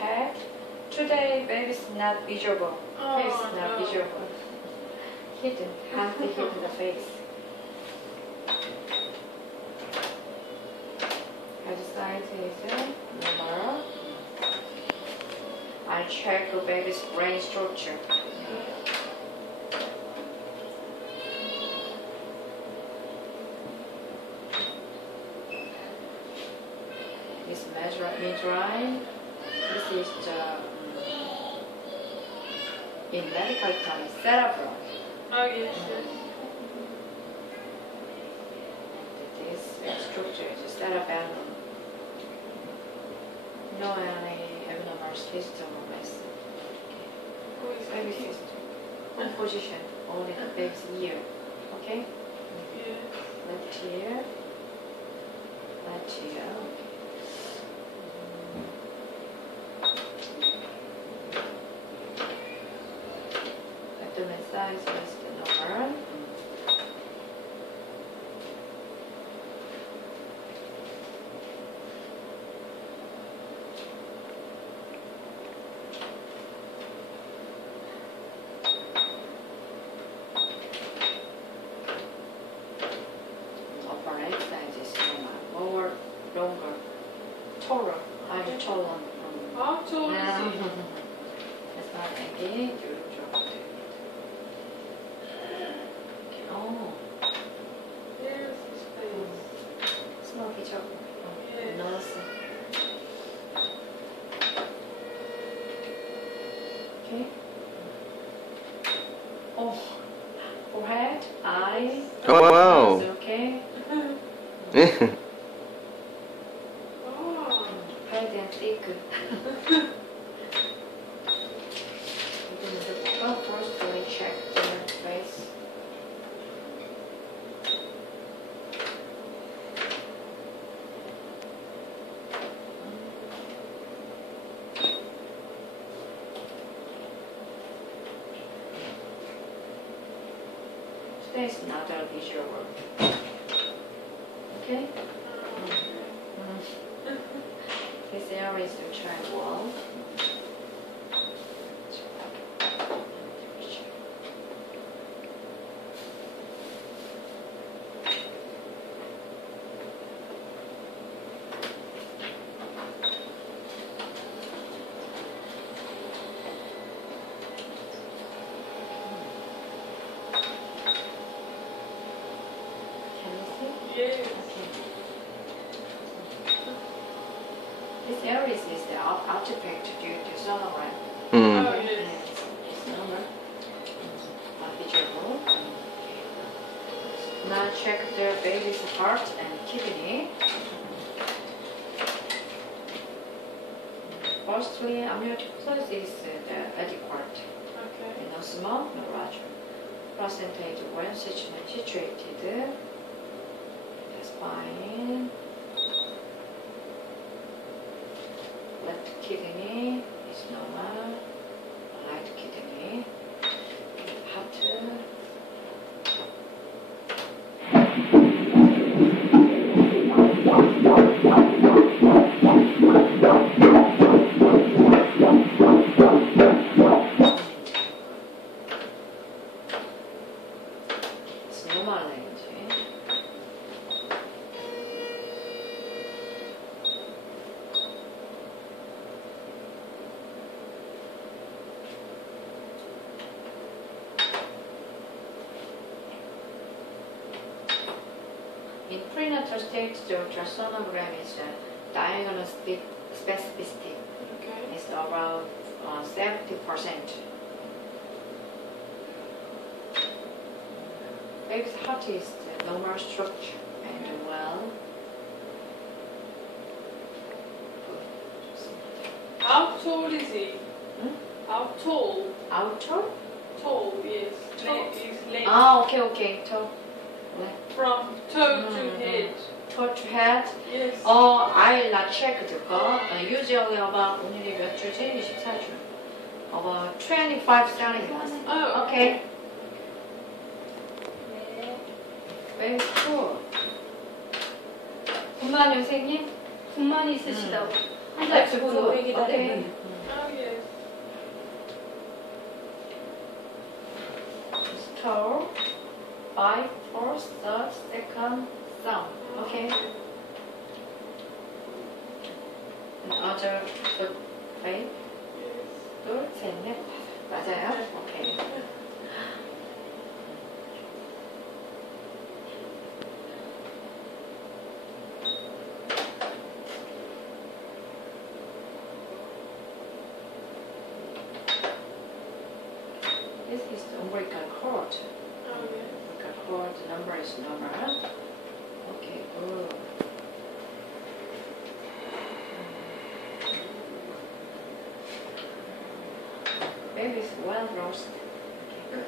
head. Today, baby is not visible. Face is not visible. Hidden. Have to hide the face. Head size is normal. I check the baby's brain structure. This midline. This is the in medical terms cerebral. Oh yes, yes. And this structure is cerebellum. No any abnormal system or mess. Who is Baby it? system. One position, only the baby's ear. Okay? Yeah. Left ear. Left ear. Abdomen size is the normal. Upper leg size is normal. Lower, longer, taller. I'm taller. How tall is he? That's not engaged. Oh, There's his face. smoky chocolate. Yes. Nose. Okay. Oh, forehead, eyes. Oh, wow. Nose, okay. Oh. Hide and seek. First, we check the face. Today is not a visual. Okay? This area is the child wall. Can you see? Yes. Okay. This area is the artifact due to sonogram. Mm. Oh yes. It's number. Visual. Now check the baby's heart and kidney. Firstly, amniotic fluid is the adequate. Okay. No small, no large. Percentage when situated. The spine. Left kidney is normal. Right kidney. Heart. It's normal range. In prenatal stage, the ultrasonogram is diagnostic specificity Okay. is around 70%. Baby's heart is the normal structure and well. How tall is he? Hmm? How tall? Outer? Tall, yes. Tall. His leg. Ah, okay. Toe. Left. From toe to Mhm. head. Toe to head. Yes. I not checked 거. Usually about 오늘이 몇 주지? 24주. About 25 centimeters. Oh, Okay. Very cool. 군만 선생님? 불만이 있으시다고. That's 그거 good. 노리기다 Okay. 해. Oh, yes. Store. By first, third, second, sound. Okay. Other foot, right? 둘, 셋, 넷. 맞아요? 오케이. This is the umbilical cord. Oh, yes. Umbilical cord, the number is number. Okay, good. Baby is well roasted. Okay, good.